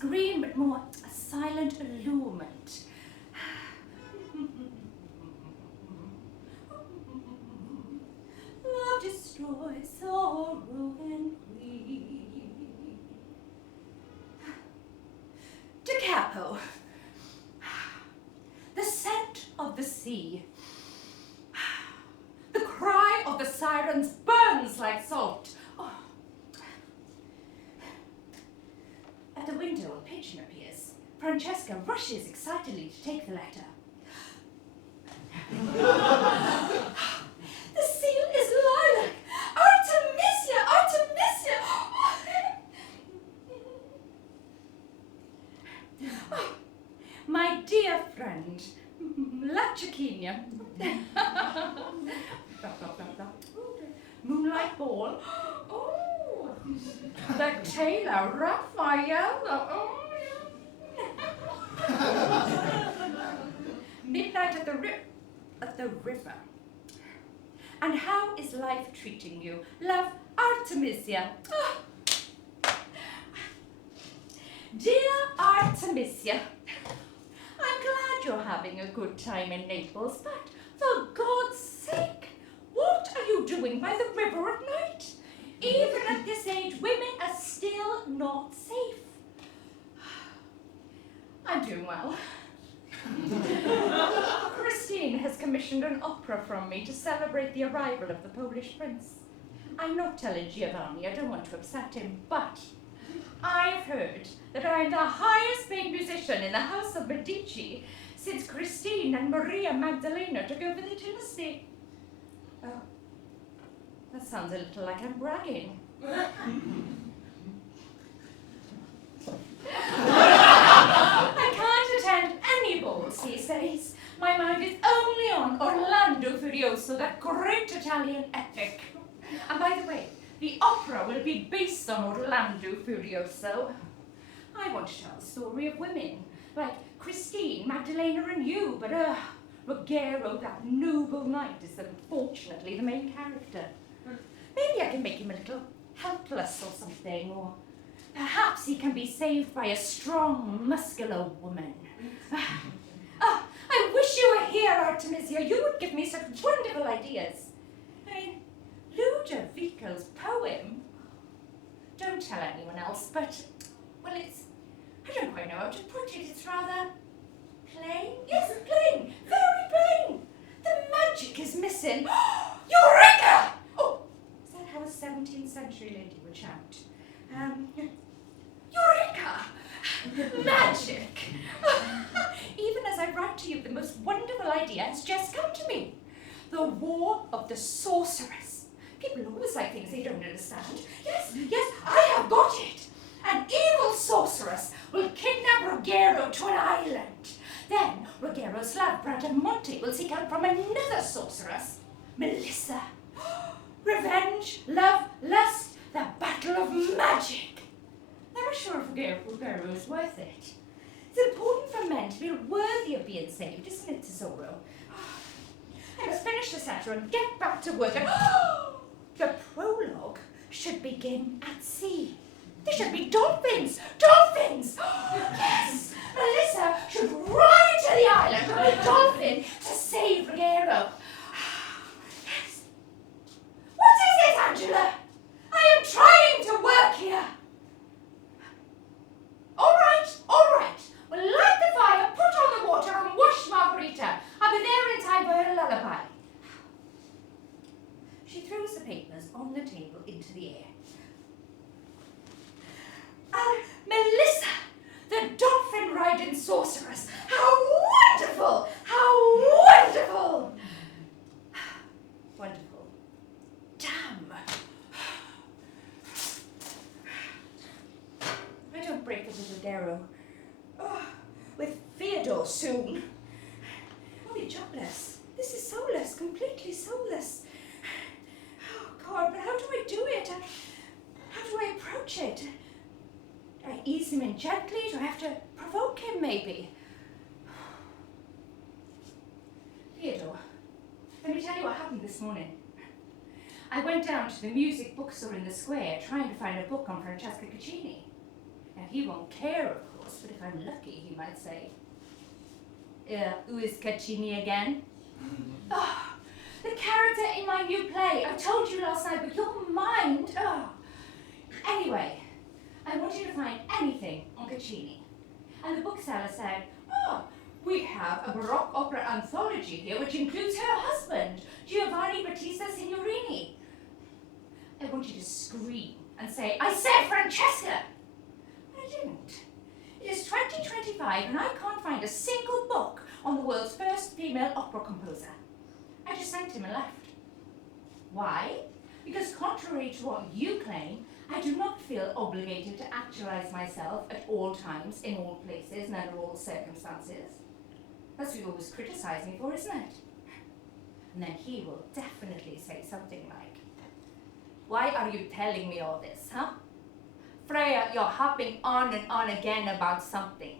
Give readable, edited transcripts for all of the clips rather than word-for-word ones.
green, but more a silent allurement. Love destroys sorrow and grief. Da capo. The scent of the sea. The cry of the sirens burns like salt. Oh. At the window, a pigeon appears. Francesca rushes excitedly to take the letter. The seal is lilac. Artemisia! Artemisia! Oh, my dear friend, Lachakinia. Moonlight ball. Oh, the tailor, Raphael. Oh, midnight at the river. And how is life treating you? Love, Artemisia. Oh. Dear Artemisia, I'm glad you're having a good time in Naples, but for God's sake, what are you doing by the river at night? Even at this age, women are still not safe. I'm doing well. Christine has commissioned an opera from me to celebrate the arrival of the Polish prince. I'm not telling Giovanni, I don't want to upset him, but I've heard that I'm the highest paid musician in the House of Medici since Christine and Maria Magdalena took over the dynasty. Oh, that sounds a little like I'm bragging. I can't attend any balls these days. My mind is only on Orlando Furioso, that great Italian epic. And by the way, the opera will be based on Orlando Furioso. I want to tell the story of women, like Christine, Magdalena and you, but Ruggiero, that noble knight, is unfortunately the main character. Maybe I can make him a little helpless or something, or perhaps he can be saved by a strong, muscular woman. I wish you were here, Artemisia. You would give me such wonderful ideas. I mean, Ludovico's poem. Don't tell anyone else, but, well, I don't quite know how to put it. It's rather plain. Yes, plain. Very plain. The magic is missing. Eureka! Oh, is that how a 17th century lady would shout? Eureka! Magic! Even as I write to you, the most wonderful idea has just come to me. The War of the Sorceress. People always like things they don't understand. Yes, I have got it. An evil sorceress will kidnap Ruggiero to an island. Then Ruggiero's love, Bradamante, will seek out from another sorceress, Melissa. Revenge, love, lust, the battle of magic. Never sure if Ruggiero is worth it. It's important for men to be worthy of being saved, isn't it, Tesoro? I must finish this letter and get back to work. The prologue should begin at sea. There should be dolphins! Dolphins! Yes! Melissa should ride to the island on a dolphin to save Ruggiero. Yes. What is it, Angela? I am trying to work here. All right. Well, light the fire, put on the water, and wash Margarita. I'll be there in time for her lullaby. She throws the papers on the table into the air. Melissa, the dolphin-riding sorceress. How wonderful! How wonderful! Wonderful. Damn. I don't break up with Ruggiero. With Theodore soon. I'll be jobless. This is soulless, completely soulless. Oh, God, but how do I do it? How do I approach it? Do I ease him in gently? Do I have to provoke him, maybe? Theodore, let me tell you what happened this morning. I went down to the music bookstore in the square trying to find a book on Francesca Caccini. Now, he won't care, of course, but if I'm lucky, he might say, who is Caccini again? Oh, the character in my new play. I told you last night, but your mind, oh. Anyway, I want you to find anything on Caccini. And the bookseller said, oh, we have a Baroque opera anthology here, which includes her husband, Giovanni Battista Signorini. I want you to scream and say, I said Francesca! But I didn't. It is 2025 and I can't find a single book on the world's first female opera composer. I just thanked him and left. Why? Because contrary to what you claim, I do not feel obligated to actualize myself at all times, in all places, and under all circumstances. That's what you always criticize me for, isn't it? And then he will definitely say something like, why are you telling me all this, huh? Freya, you're hopping on and on again about something.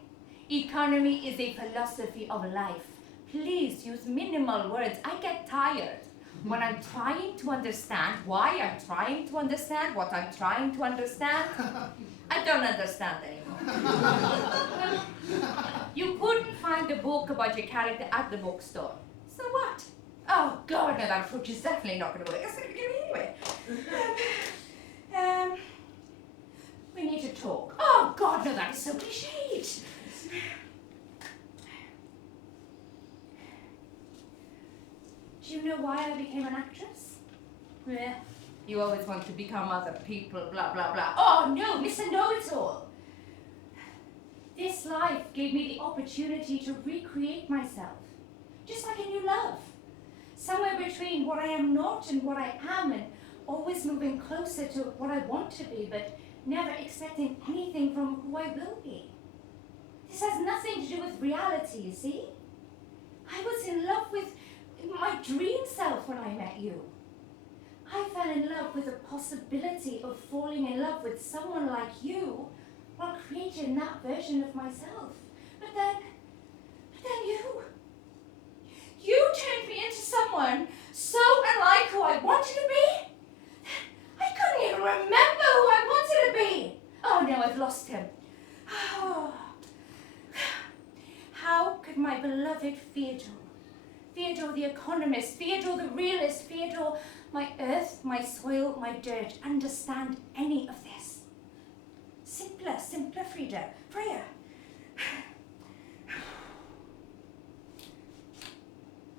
Economy is a philosophy of life. Please use minimal words. I get tired. When I'm trying to understand why I'm trying to understand what I'm trying to understand, I don't understand anymore. You couldn't find a book about your character at the bookstore. So what? Oh God, no, that approach is definitely not going to work. It's going to be anyway. We need to talk. Oh God, no, that is so cliched. Do you know why I became an actress? Yeah. You always want to become other people, blah, blah, blah. Oh no, Mr. Know-It-All. This life gave me the opportunity to recreate myself, just like a new love. Somewhere between what I am not and what I am, and always moving closer to what I want to be, but never expecting anything from who I will be. This has nothing to do with reality, you see? I was in love with my dream self when I met you. I fell in love with the possibility of falling in love with someone like you while creating that version of myself. But then you turned me into someone so unlike who I wanted to be. I couldn't even remember who I wanted to be. Oh, now I've lost him. Oh. How could my beloved Theodore the economist, Theodore the realist, Theodore my earth, my soil, my dirt, understand any of this? Simpler, Freya.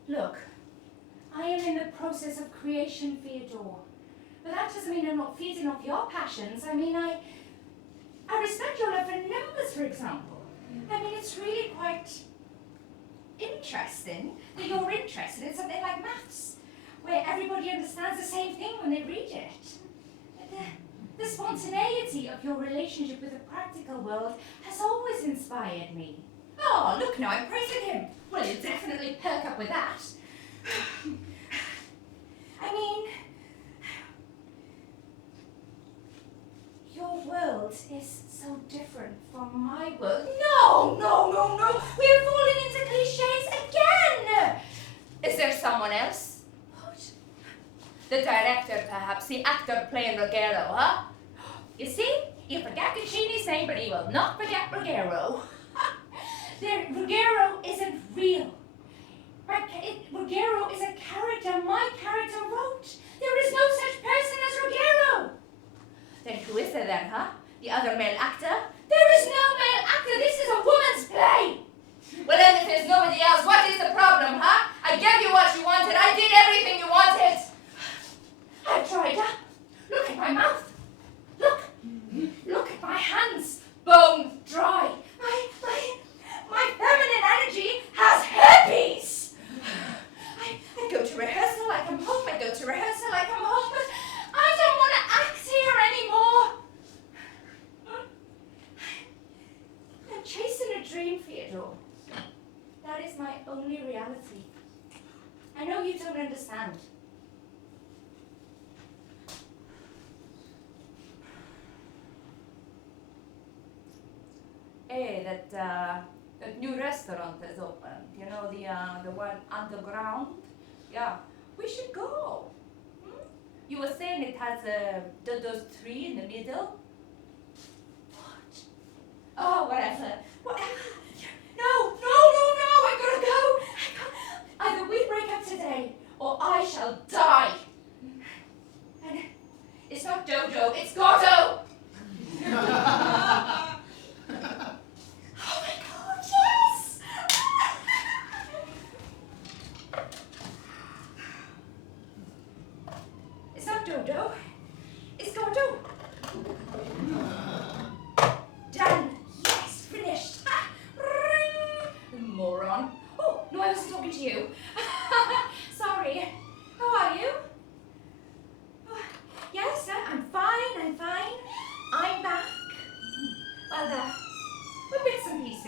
Look, I am in the process of creation, Theodore. But that doesn't mean I'm not feeding off your passions. I mean, I respect your love for numbers, for example. I mean, it's really quite interesting that you're interested in something like maths, where everybody understands the same thing when they read it. But the spontaneity of your relationship with the practical world has always inspired me. Oh, look now, I'm praising him. Well, you'll definitely perk up with that. I mean, your world is so different from my world. No! We're falling into cliches again! Is there someone else? What? The director, perhaps. The actor playing Ruggiero, huh? You see? You forget Caccini's name, but he will not forget Ruggiero. Ruggiero isn't real. Ruggiero is a character my character wrote. There is no such person as Ruggiero. Then who is there then, huh? The other male actor? There is no male actor. This is a woman's play. Well, then if there's nobody else, what is the problem, huh? I gave you what you wanted. I did everything you wanted. I've dried up. Look at my mouth. Look at my hands. Bone dry. My feminine energy has herpes. I go to rehearsal, I come home. I go to rehearsal, I come home. But I don't want to act here anymore. I'm chasing a dream, Theodore. That is my only reality. I know you don't understand. Hey, that new restaurant has opened. You know, the one underground? Yeah, we should go. You were saying it has those three in the middle? What?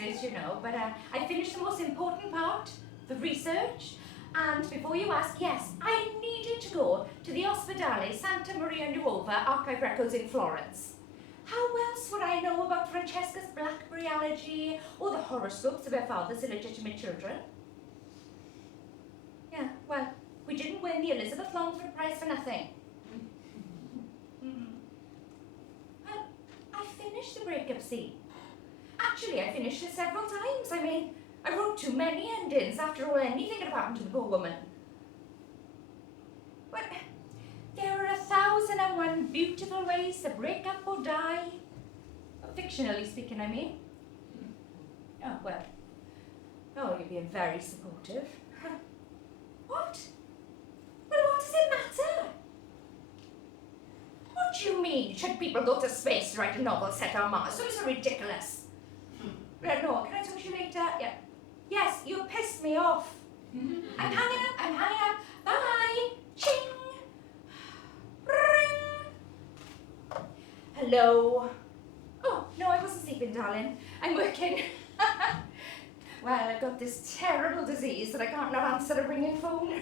pieces, you know, but I finished the most important part, the research. And before you ask, yes, I needed to go to the Ospedale Santa Maria Nuova archive records in Florence. How else would I know about Francesca's blackberry allergy or the horoscopes of her father's illegitimate children? Yeah, well, we didn't win the Elizabeth Longford Prize for nothing. Well, I finished the breakup scene. Actually, I finished it several times. I mean, I wrote too many endings after all anything had happened to the poor woman. But there are 1,001 beautiful ways to break up or die. Fictionally speaking, I mean. Oh, well. Oh, you're being very supportive. What? Well, what does it matter? What do you mean? Should people go to space to write a novel set on Mars? Those are ridiculous. No, can I talk to you later? Yeah. Yes, you pissed me off. I'm hanging up. Bye. Ching. Ring. Hello. Oh, no, I wasn't sleeping, darling. I'm working. Well, I've got this terrible disease that I can't not answer a ringing phone.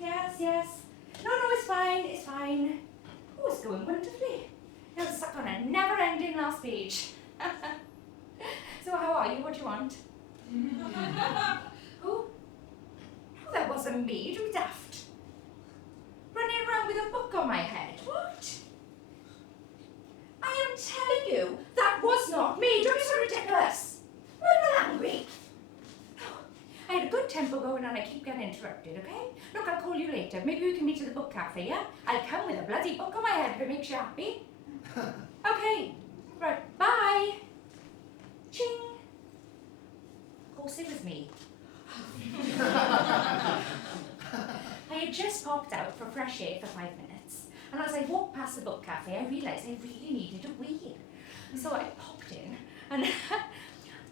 Yes. No, it's fine. Oh, it's going wonderfully. I was stuck on a never-ending last page. So how are you? What do you want? Who? Oh, that wasn't me. You daft. Running around with a book on my head. What? I am telling you, that was not me. Don't be so ridiculous. I'm angry. Oh, I had a good tempo going on. I keep getting interrupted, okay? Look, I'll call you later. Maybe we can meet at the book cafe, yeah? I'll come with a bloody book on my head if it makes you happy. Okay. Right, bye. Ching. Of course it was me. I had just popped out for fresh air for 5 minutes, and as I walked past the book cafe, I realised I really needed a wee. So I popped in, and as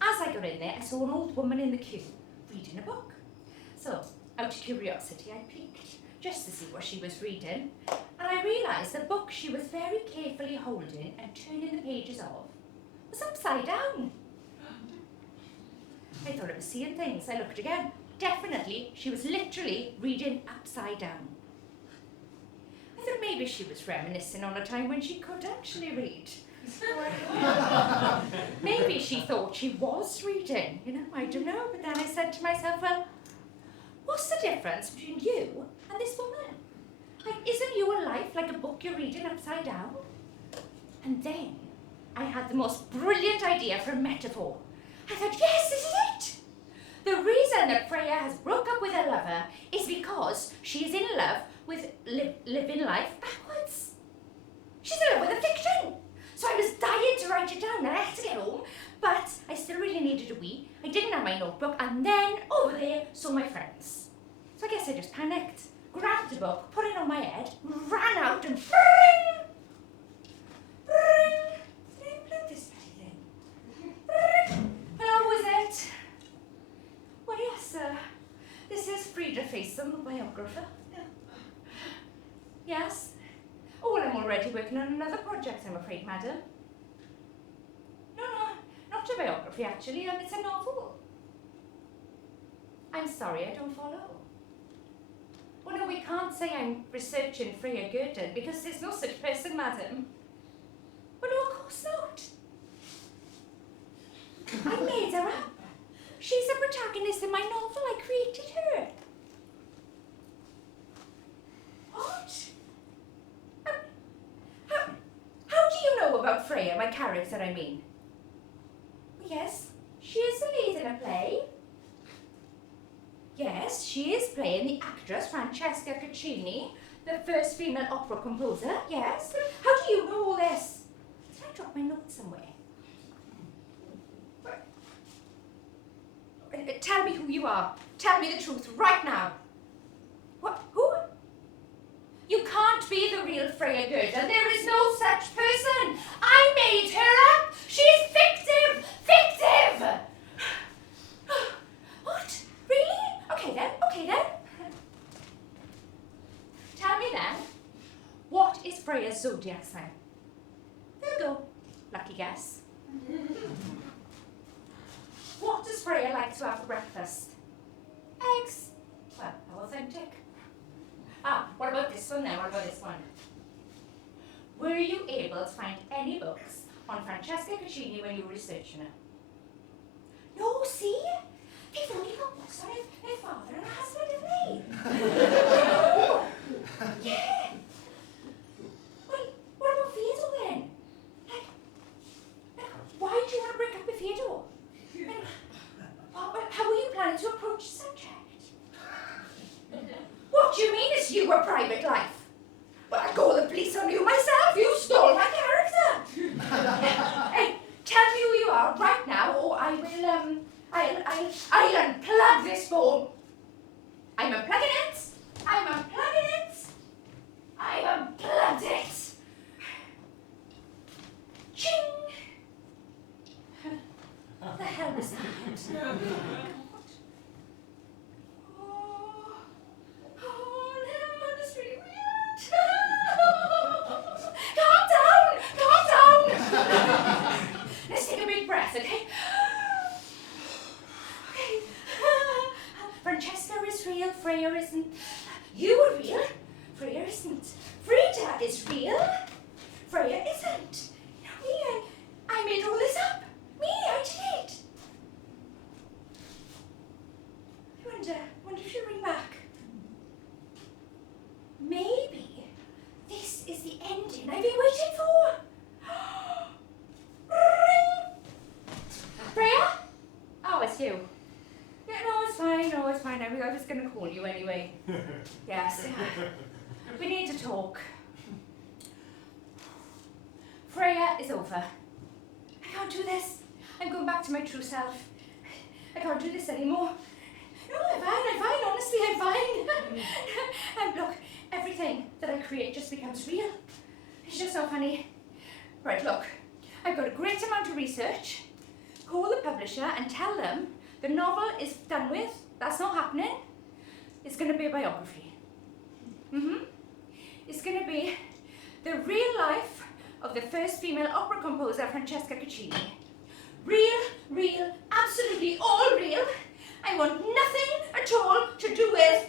I got in there, I saw an old woman in the queue reading a book. So, out of curiosity, I peeked just to see what she was reading, and I realised the book she was very carefully holding and turning the pages of was upside down. I thought I was seeing things. I looked again. Definitely, she was literally reading upside down. I thought maybe she was reminiscing on a time when she could actually read. Maybe she thought she was reading, you know, I don't know. But then I said to myself, well, what's the difference between you and this woman? Like, isn't your life like a book you're reading upside down? And then I had the most brilliant idea for a metaphor. I thought, yes, this is it! The reason that Freya has broke up with her lover is because she is in love with living life backwards. She's in love with a fiction. So I was dying to write it down and I had to get home, but I still really needed a wee. I didn't have my notebook, and then over there saw my friends. So I guess I just panicked, grabbed the book, put it on my head, ran out and bring! Did I unplug this bloody thing? Hello, who is it? Well, yes, this is Frida Faison, the biographer. Yes? Oh, well, I'm already working on another project, I'm afraid, madam. No, not a biography, actually. It's a novel. I'm sorry, I don't follow. Well, no, we can't say I'm researching Freya Gurdon, because there's no such person, madam. Well, no, of course not. I made her up. She's a protagonist in my novel. I created her. What? How do you know about Freya, my character, I mean? Yes, she is the lead in a play. Yes, she is playing the actress Francesca Caccini, the first female opera composer. Yes. How do you know all this? Did I drop my notes somewhere? Tell me who you are. Tell me the truth right now. What? Who? You can't be the real Freya Gurdon. There is no such person. I made her up. She's fictive. Fictive. What? Really? Okay then. Tell me then, what is Freya's zodiac sign? Virgo. Lucky guess. Freya like to have for breakfast? Eggs. Well, how authentic. Ah, what about this one then? What about this one? Were you able to find any books on Francesca Caccini when you were researching her? No, see? They've only got books on her father and her husband, haven't they? No. Yeah. Well, what about Theodore then? Like, why do you want to break up with Theodore? How are you planning to approach the subject? What do you mean it's you a private life? Well, I'd call the police on you myself. You stole my character. Hey, tell me who you are right now, or I will, I'll unplug this phone. I'm unplugging it. I'm unplugging it. I've unplugged it. Ching. What the hell was that? Oh no, that's really weird. Calm down. Let's take a big breath, okay? Okay. Francesca is real, Freya isn't. You are real, Freya isn't. Frida is real, Freya isn't. Me, I made all this up. Me, I did. I wonder if she'll ring back. Maybe this is the ending I've been waiting for. Ring! Freya? Oh, it's you. Yeah, no, it's fine. No, it's fine. I was going to call you anyway. Yes. We need to talk. Freya is over. I can't do this. I'm going back to my true self. I can't do this anymore. No, I'm fine, honestly, I'm fine. And look, everything that I create just becomes real. It's just so funny. Right, look, I've got a great amount of research. Call the publisher and tell them the novel is done with. That's not happening. It's going to be a biography. It's going to be the real life of the first female opera composer, Francesca Caccini. Real, absolutely all real. I want nothing at all to do with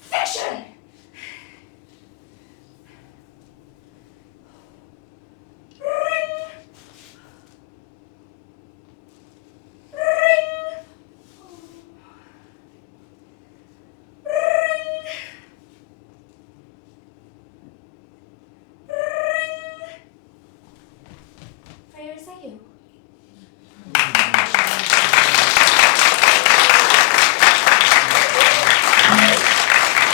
fiction. Ring. Freya, is that you?